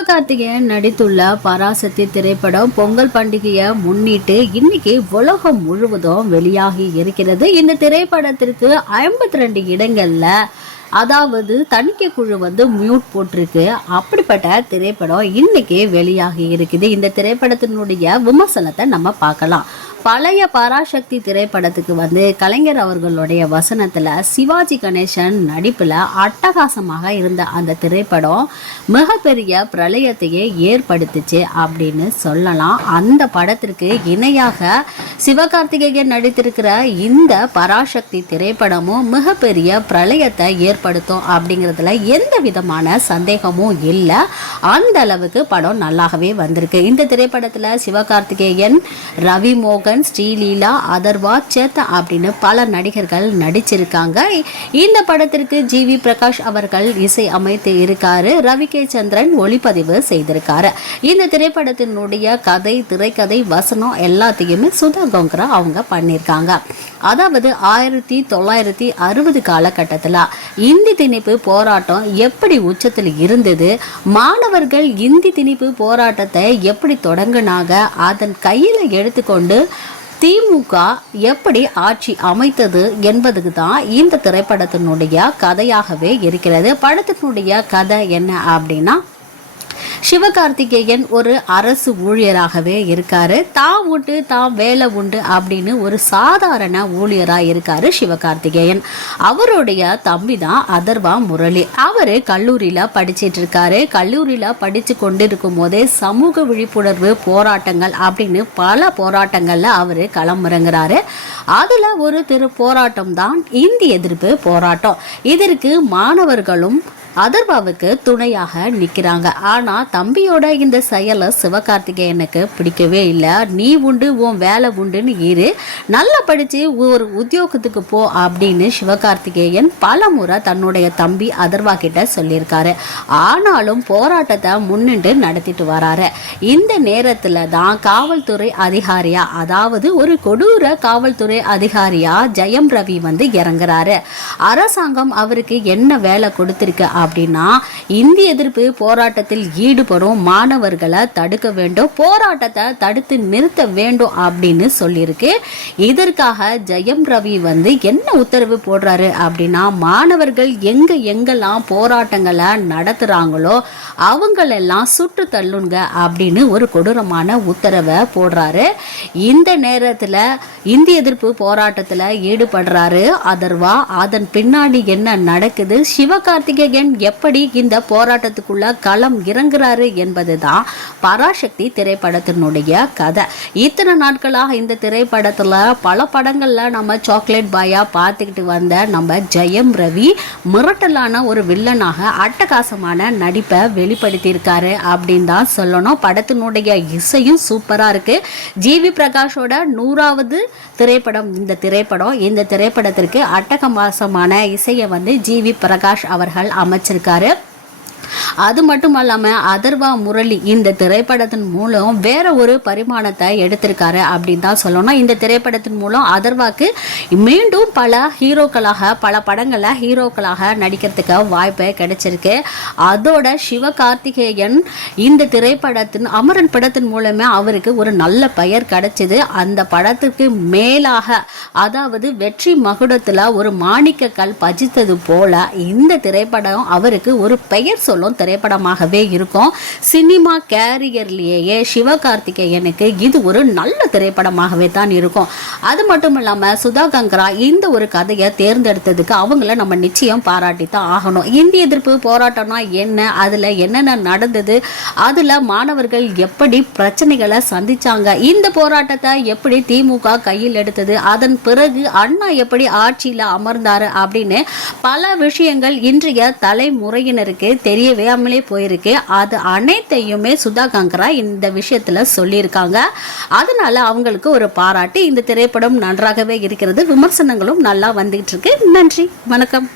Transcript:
சிவகார்த்திகேயன் நடித்துள்ள பராசக்தி திரைப்படம் பொங்கல் பண்டிகையை முன்னிட்டு இன்னைக்கு உலகம் முழுவதும் வெளியாகி இருக்கிறது. இந்த திரைப்படத்திற்கு ஐம்பத்தி ரெண்டு இடங்கள்ல அதாவது தணிக்கை குழு வந்து மியூட் போட்டிருக்கு. அப்படிப்பட்ட திரைப்படம் இன்னைக்கு வெளியாகி இருக்குது. இந்த திரைப்படத்தினுடைய விமர்சனத்தை நம்ம பார்க்கலாம். பழைய பராசக்தி திரைப்படத்துக்கு வந்து கலைஞர் அவர்களுடைய வசனத்தில் சிவாஜி கணேசன் நடிப்பில் அட்டகாசமாக இருந்த அந்த திரைப்படம் மிகப்பெரிய பிரளயத்தையே ஏற்படுத்துச்சு அப்படின்னு சொல்லலாம். அந்த படத்திற்கு இணையாக சிவகார்த்திகேயன் நடித்திருக்கிற இந்த பராசக்தி திரைப்படமும் மிகப்பெரிய பிரளயத்தை ஏற்படுத்தும் அப்படிங்கிறதுல எந்த விதமான சந்தேகமும் இல்லை. அந்த அளவுக்கு படம் நல்லாகவே வந்திருக்கு. இந்த திரைப்படத்தில் சிவகார்த்திகேயன் ரவி மோகன் ஸ்ரீலீலா அதர்வா சேத்தா அப்படின்னு பல நடிகர்கள் நடிச்சிருக்காங்க. இந்த படத்திற்கு ஜி வி பிரகாஷ் அவர்கள் இசை அமைத்து இருக்காரு. ரவி கே சந்திரன் ஒளிப்பதிவு செய்திருக்காரு. இந்த திரைப்படத்தினுடைய கதை திரைக்கதை வசனம் எல்லாத்தையுமே சுதா கொங்கரா அவங்க பண்ணியிருக்காங்க. அதாவது ஆயிரத்தி தொள்ளாயிரத்தி அறுபது காலகட்டத்தில் இந்தி திணிப்பு போராட்டம் எப்படி உச்சத்தில் இருந்தது? மாணவர்கள் இந்தி திணிப்பு போராட்டத்தை எப்படி தொடங்கினாங்க? அதன் கையில் எடுத்துக்கொண்டு திமுக எப்படி ஆட்சி அமைத்தது என்பதுக்கு தான் இந்த திரைப்படத்தினுடைய கதையாகவே இருக்கிறது. படத்தினுடைய கதை என்ன அப்படின்னா சிவகார்த்திகேயன் ஒரு அரசு ஊழியராகவே இருக்காரு. தான் உண்டு தான் வேலை உண்டு அப்படின்னு ஒரு சாதாரண ஊழியராக இருக்காரு சிவகார்த்திகேயன். அவருடைய தம்பி தான் அதர்வா முரளி. அவரு கல்லூரியில படிச்சிட்டு இருக்காரு கல்லூரியில படிச்சு கொண்டிருக்கும் போதே சமூக விழிப்புணர்வு போராட்டங்கள் அப்படின்னு பல போராட்டங்கள்ல அவரு களமிறங்குறாரு அதுல ஒரு திரு போராட்டம் தான் இந்தி எதிர்ப்பு போராட்டம். இதற்கு மாணவர்களும் அதர்வாவுக்கு துணையாக நிற்கிறாங்க. ஆனால் தம்பியோட இந்த செயலை சிவகார்த்திகேயனுக்கு பிடிக்கவே இல்லை. நீ உண்டு உன் வேலை உண்டுன்னு இரு. நல்லா படித்து ஒரு உத்தியோகத்துக்கு போ அப்படின்னு சிவகார்த்திகேயன் பல முறை தன்னுடைய தம்பி அதர்வா கிட்ட சொல்லியிருக்காரு. ஆனாலும் போராட்டத்தை முன்னின்று நடத்திட்டு வராரு. இந்த நேரத்தில் தான் காவல்துறை அதிகாரியா அதாவது ஒரு கொடூர காவல்துறை அதிகாரியா ஜெயம் ரவி வந்து இறங்குறாரு. அரசாங்கம் அவருக்கு என்ன வேலை கொடுத்துருக்கு அப்படின்னா இந்தி எதிர்ப்பு போராட்டத்தில் ஈடுபடும் மாணவர்களை தடுக்க வேண்டும் போராட்டத்தை தடுத்து நிறுத்த வேண்டும் அப்படின்னு சொல்லியிருக்கு. இதற்காக ஜெயம் ரவி வந்து என்ன உத்தரவு போடுறாரு அப்படின்னா மாணவர்கள் எங்க எங்கெல்லாம் போராட்டங்களை நடத்துகிறாங்களோ அவங்களெல்லாம் சுட்டு தள்ளுங்க அப்படின்னு ஒரு கொடூரமான உத்தரவை போடுறாரு. இந்த நேரத்தில் இந்திய எதிர்ப்பு போராட்டத்தில் ஈடுபடுறாரு அதர்வா. அதன் பின்னாடி என்ன நடக்குது? சிவகார்த்திகேயன் எப்படி இந்த போராட்டத்துக்குள்ள களம் இறங்குறாரு என்பது தான் பராசக்தி திரைப்படத்தினுடைய கதை. இத்தனை நாட்களாக இந்த திரைப்படத்தில் பல படங்களில் நம்ம சாக்லேட் பாயா பார்த்துக்கிட்டு வந்த நம்ம ஜெயம் ரவி மிரட்டலான ஒரு வில்லனாக அட்டகாசமான நடிப்பை வெளிப்படுத்தியிருக்காரு அப்படின்னு தான் சொல்லணும். படத்தினுடைய இசையும் சூப்பராக இருக்குது ஜிவி பிரகாஷோட நூறாவது திரைப்படம் இந்த திரைப்படம் இந்த திரைப்படத்திற்கு அட்டகமாசமான இசையை வந்து ஜி வி பிரகாஷ் அவர்கள் அமைச்சிருக்காரு. அது மட்டும் இல்லாமல் அதர்வா முரளி இந்த திரைப்படத்தின் மூலம் வேற ஒரு பரிமாணத்தை எடுத்திருக்காரு அப்படின்னு தான் சொல்லணும். இந்த திரைப்படத்தின் மூலம் அதர்வாக்கு மீண்டும் பல ஹீரோக்களாக பல படங்களில் ஹீரோக்களாக நடிக்கிறதுக்கு வாய்ப்பு கிடைச்சிருக்கு. அதோட சிவகார்த்திகேயன் இந்த திரைப்படத்தின் அமரன் படத்தின் மூலமே அவருக்கு ஒரு நல்ல பெயர் கிடைச்சது. அந்த படத்துக்கு மேலாக அதாவது வெற்றி மகுடத்தில் ஒரு மாணிக்க கல் பஜித்தது போல இந்த திரைப்படம் அவருக்கு ஒரு பெயர் சொல்லும் திரைப்படமாகவே இருக்கும். சினிமா கேரியர்லேயே சிவகார்த்திகேயனுக்கு இது ஒரு நல்ல திரைப்படமாகவே தான் இருக்கும். அது மட்டும் இல்லாமல் சுதா கங்கரா இந்த ஒரு கதையை தேர்ந்தெடுத்ததுக்கு அவங்கள நம்ம நிச்சயம் பாராட்டி தான் ஆகணும். இந்திய எதிர்ப்பு போராட்டம்னா என்ன? அதில் என்னென்ன நடந்தது? அதில் மாணவர்கள் எப்படி பிரச்சனைகளை சந்திச்சாங்க? இந்த போராட்டத்தை எப்படி திமுக கையில் எடுத்தது? அதன் பிறகு அண்ணா எப்படி ஆட்சியில் அமர்ந்தார் அப்படின்னு பல விஷயங்கள் இன்றைய தலைமுறையினருக்கு தெரியவே போயிருக்கு. அது அனைத்தையுமே சுதா கங்கரா இந்த விஷயத்தில் சொல்லியிருக்காங்க. அதனால அவங்களுக்கு ஒரு பாராட்டு. இந்த திரைப்படம் நன்றாகவே இருக்கிறது. விமர்சனங்களும் நல்லா வந்துகிட்டு இருக்கு. நன்றி. வணக்கம்.